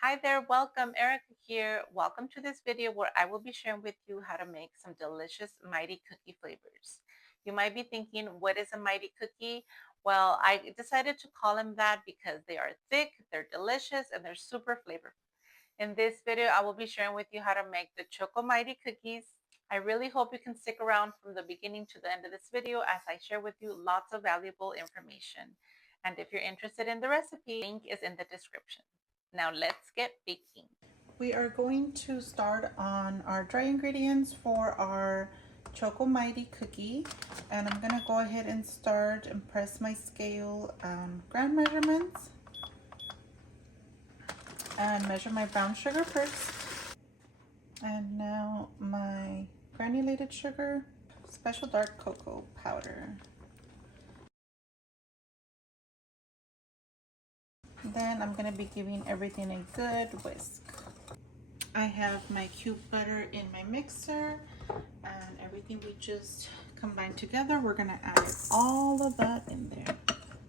Hi there, welcome. Erica here. Welcome to this video where I will be sharing with you how to make some delicious Mighty Cookie flavors. You might be thinking, what is a Mighty Cookie? Well, I decided to call them that because they are thick, they're delicious, and they're super flavorful. In this video, I will be sharing with you how to make the Choco Mighty Cookies. I really hope you can stick around from the beginning to the end of this video as I share with you lots of valuable information. And if you're interested in the recipe, link is in the description. Now let's get baking. We are going to start on our dry ingredients for our Choco Mighty cookie, and I'm gonna go ahead and start and press my scale gram measurements and measure my brown sugar first, and now my granulated sugar, special dark cocoa powder. Then I'm gonna be giving everything a good whisk. I have my cube butter in my mixer and everything we just combined together. We're gonna add all of that in there.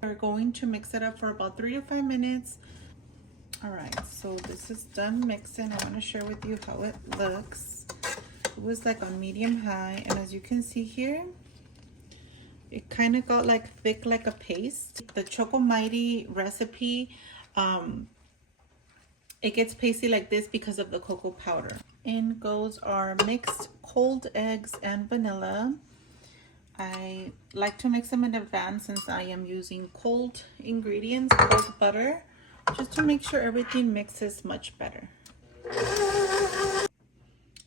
We're going to mix it up for about 3 to 5 minutes. All right, so this is done mixing. I wanna share with you how it looks. It was like on medium high, and as you can see here, it kind of got like thick like a paste. The Choco Mighty recipe, it gets pasty like this because of the cocoa powder. In goes our mixed cold eggs and vanilla. I like to mix them in advance since I am using cold ingredients, cold butter, just to make sure everything mixes much better.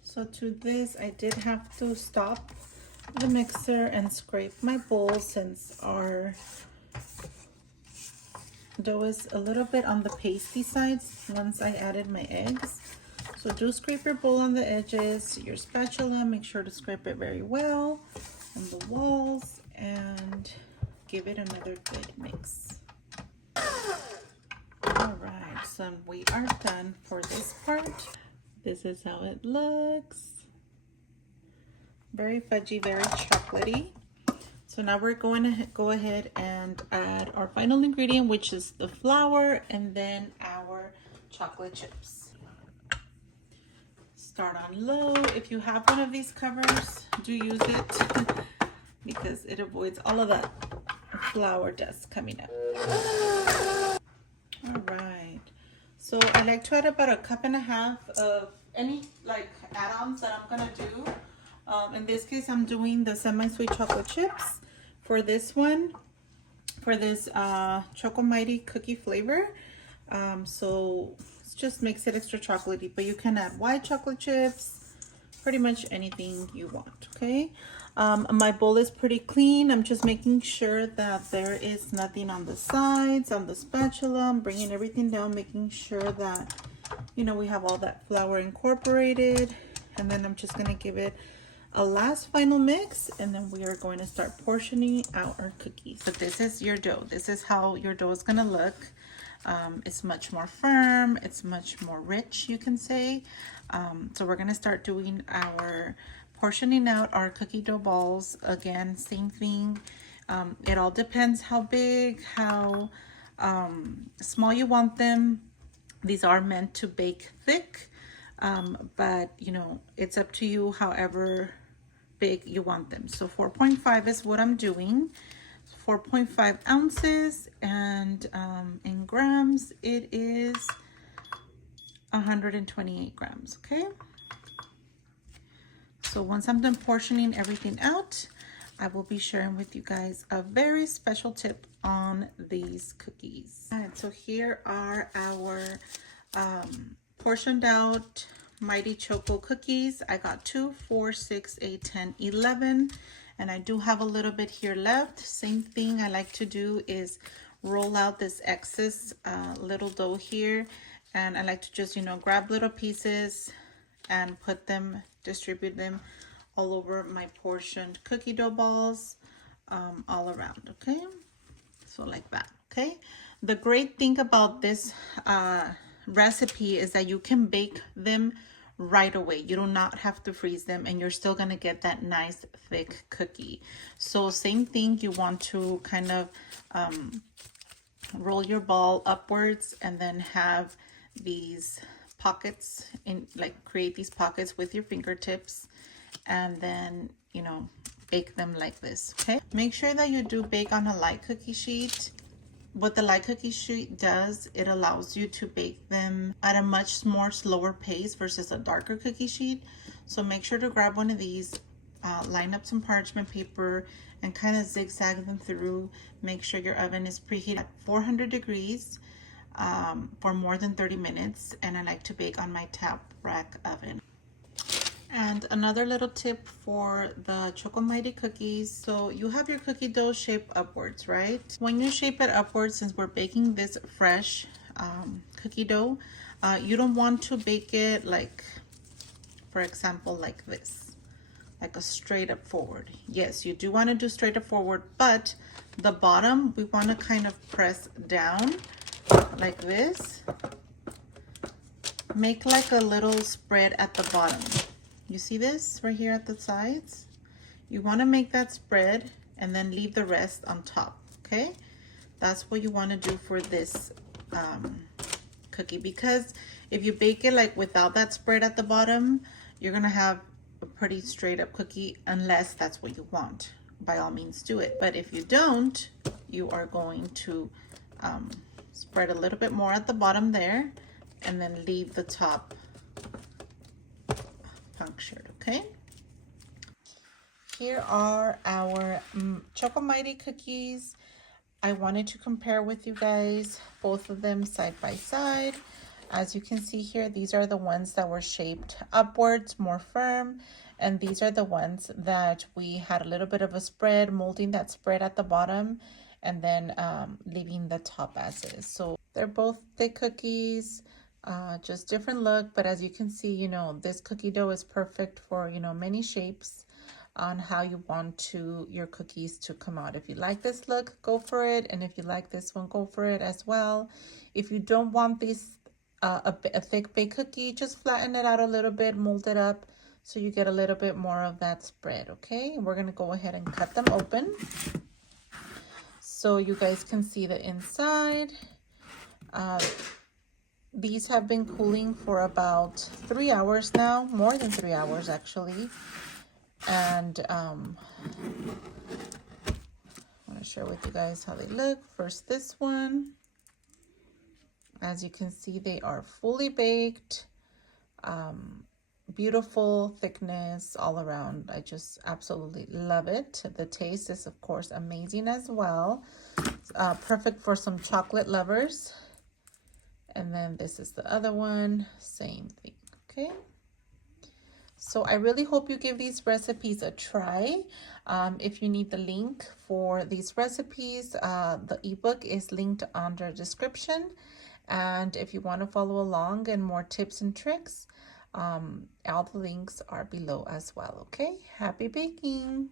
So to this, I did have to stop the mixer and scrape my bowl since our dough is a little bit on the pasty side once I added my eggs. So do scrape your bowl on the edges, your spatula, make sure to scrape it very well on the walls, and give it another good mix. All right, so we are done for this part. This is how it looks. Very fudgy, very chocolatey. So now we're going to go ahead and add our final ingredient, which is the flour and then our chocolate chips. Start on low. If you have one of these covers, do use it because it avoids all of that flour dust coming up. All right. So I like to add about 1.5 cups of any like add-ons that I'm gonna do. In this case, I'm doing the semi-sweet chocolate chips for this one, for this Choco Mighty cookie flavor. So it just makes it extra chocolatey, but you can add white chocolate chips, pretty much anything you want, okay? My bowl is pretty clean. I'm just making sure that there is nothing on the sides, on the spatula. I'm bringing everything down, making sure that, you know, we have all that flour incorporated. And then I'm just gonna give it a last final mix, and then we are going to start portioning out our cookies. So this is your dough. This is how your dough is gonna look. It's much more firm, it's much more rich, you can say. So we're gonna start doing our portioning out our cookie dough balls. Again, same thing. It all depends how big, how small you want them. These are meant to bake thick, but you know, it's up to you however big you want them. So 4.5 is what I'm doing. 4.5 ounces, and in grams it is 128 grams. Okay, so once I'm done portioning everything out, I will be sharing with you guys a very special tip on these cookies. All right, so here are our portioned out Mighty Choco cookies. I got 2, 4, 6, 8, 10, 11, and I do have a little bit here left. Same thing I like to do is roll out this excess little dough here, and I like to just, you know, grab little pieces and put them, distribute them all over my portioned cookie dough balls, all around. Okay, so like that. Okay, the great thing about this recipe is that you can bake them right away. You do not have to freeze them, and you're still gonna get that nice thick cookie. So same thing, you want to kind of roll your ball upwards and then have these pockets, in like create these pockets with your fingertips, and then, you know, bake them like this. Okay, make sure that you do bake on a light cookie sheet. What the light cookie sheet does, it allows you to bake them at a much more slower pace versus a darker cookie sheet. So make sure to grab one of these, line up some parchment paper, and kind of zigzag them through. Make sure your oven is preheated at 400 degrees for more than 30 minutes. And I like to bake on my top rack oven. And another little tip for the Choco Mighty cookies. So you have your cookie dough shaped upwards, right? When you shape it upwards, since we're baking this fresh cookie dough, you don't want to bake it like, for example, like this, like a straight up forward. Yes, you do want to do straight up forward, but the bottom, we want to kind of press down like this. Make like a little spread at the bottom. You see this right here at the sides? You want to make that spread and then leave the rest on top, okay? That's what you want to do for this cookie, because if you bake it like without that spread at the bottom, you're gonna have a pretty straight up cookie, unless that's what you want. By all means do it, but if you don't, you are going to spread a little bit more at the bottom there, and then leave the top punctured, okay? Here are our Choco Mighty cookies. I wanted to compare with you guys both of them side by side. As you can see here, these are the ones that were shaped upwards, more firm, and these are the ones that we had a little bit of a spread, molding that spread at the bottom, and then leaving the top as is. So they're both thick cookies, just different look, but as you can see, you know, this cookie dough is perfect for, you know, many shapes on how you want to your cookies to come out. If you like this look, go for it, and if you like this one, go for it as well. If you don't want this a thick baked cookie, just flatten it out a little bit, mold it up so you get a little bit more of that spread. Okay, we're gonna go ahead and cut them open so you guys can see the inside. These have been cooling for about 3 hours now, more than 3 hours actually. And I want to share with you guys how they look. First, this one. As you can see, they are fully baked. Beautiful thickness all around. I just absolutely love it. The taste is, of course, amazing as well. Perfect for some chocolate lovers. And then this is the other one. Same thing. Okay. So I really hope you give these recipes a try. If you need the link for these recipes, the ebook is linked under description. And if you want to follow along and more tips and tricks, all the links are below as well. Okay, happy baking.